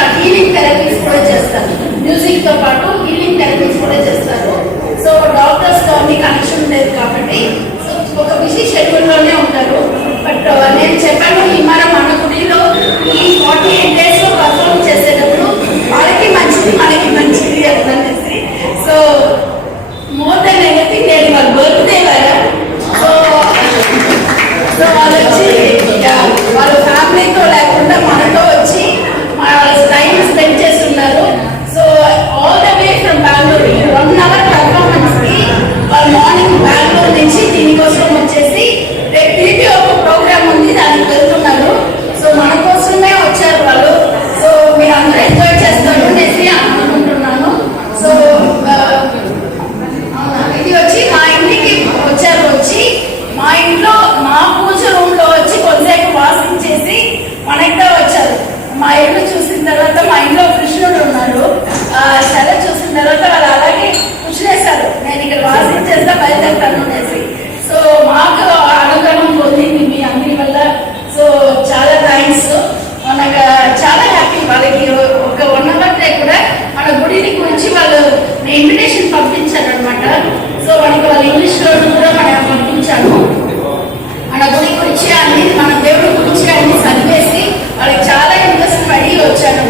ఆ healing therapies కూడా చేస్తారు. మ్యూజిక్ తో పాటు హీలింగ్ థెరపీస్ కూడా చేస్తారు. సో డాక్టర్స్ తో అన్ని కనెక్షన్ లేదు కాబట్టి ఒక బిజీ షెడ్యూల్ లోనే ఉంటారు. బట్ నేను చెప్పాను హిమారం మన గుడిలో ఈ 48 days లో పర్ఫార్మ్ చేసేటప్పుడు వాళ్ళకి మంచిది మనకి మంచిది అనేసి. సో మోర్ దెన్ ఎనీథింగ్ నేను వాళ్ళ బర్త్డే కదా, సో వాళ్ళు వచ్చి వాళ్ళ ఫ్యామిలీతో లేకుండా మనతో వచ్చి టైం స్పెండ్ చేస్తున్నారు. So all the way from Bengaluru 1 hour performance కి వాళ్ళు మార్నింగ్ బెంగళూరు నుంచి దీనికోసం వచ్చేసి రేపు ఒక ప్రోగ్రామ్ ఉంది దానికి వెళ్తున్నారు. సో మన కోసమే వచ్చారు వాళ్ళు. సో మీరు అందరూ ఎంజాయ్ చేస్తారు అనేసి అనుకుంటున్నాను. సో ఇది వచ్చి మా ఇంటికి వచ్చారు. వచ్చి మా ఇంట్లో మా పూజ రూమ్ లో వచ్చి కొద్దిసేపు వాసింగ్ చేసి మనకి వచ్చారు. మా ఇల్లు చూసిన తర్వాత మా ఇంట్లో కృష్ణుడు ఉన్నాడు. సరే చూసిన తర్వాత వాళ్ళు అలాగే కూర్చునేశారు, నేను ఇక్కడ వాసింగ్ చేస్తా బయలుదేరుతాను అనేసి. సో మాకు అనుగ్రహం పొందింది మీ అందరి వల్ల. సో చాలా థ్యాంక్స్. మనకు చాలా హ్యాపీ. వాళ్ళకి ఒక 1 hour కూడా మన గుడిని గురించి వాళ్ళు ఇన్విటేషన్ పంపించారు అనమాట. సో మనకి వాళ్ళు ఇంగ్లీష్ లో కూడా మనం పంపించాను. మన గుడి గురించి అన్ని మన దేవుడి గురించి అన్ని చదివేసి వాళ్ళకి చాలా ఇంట్రెస్ట్ పడి వచ్చాను.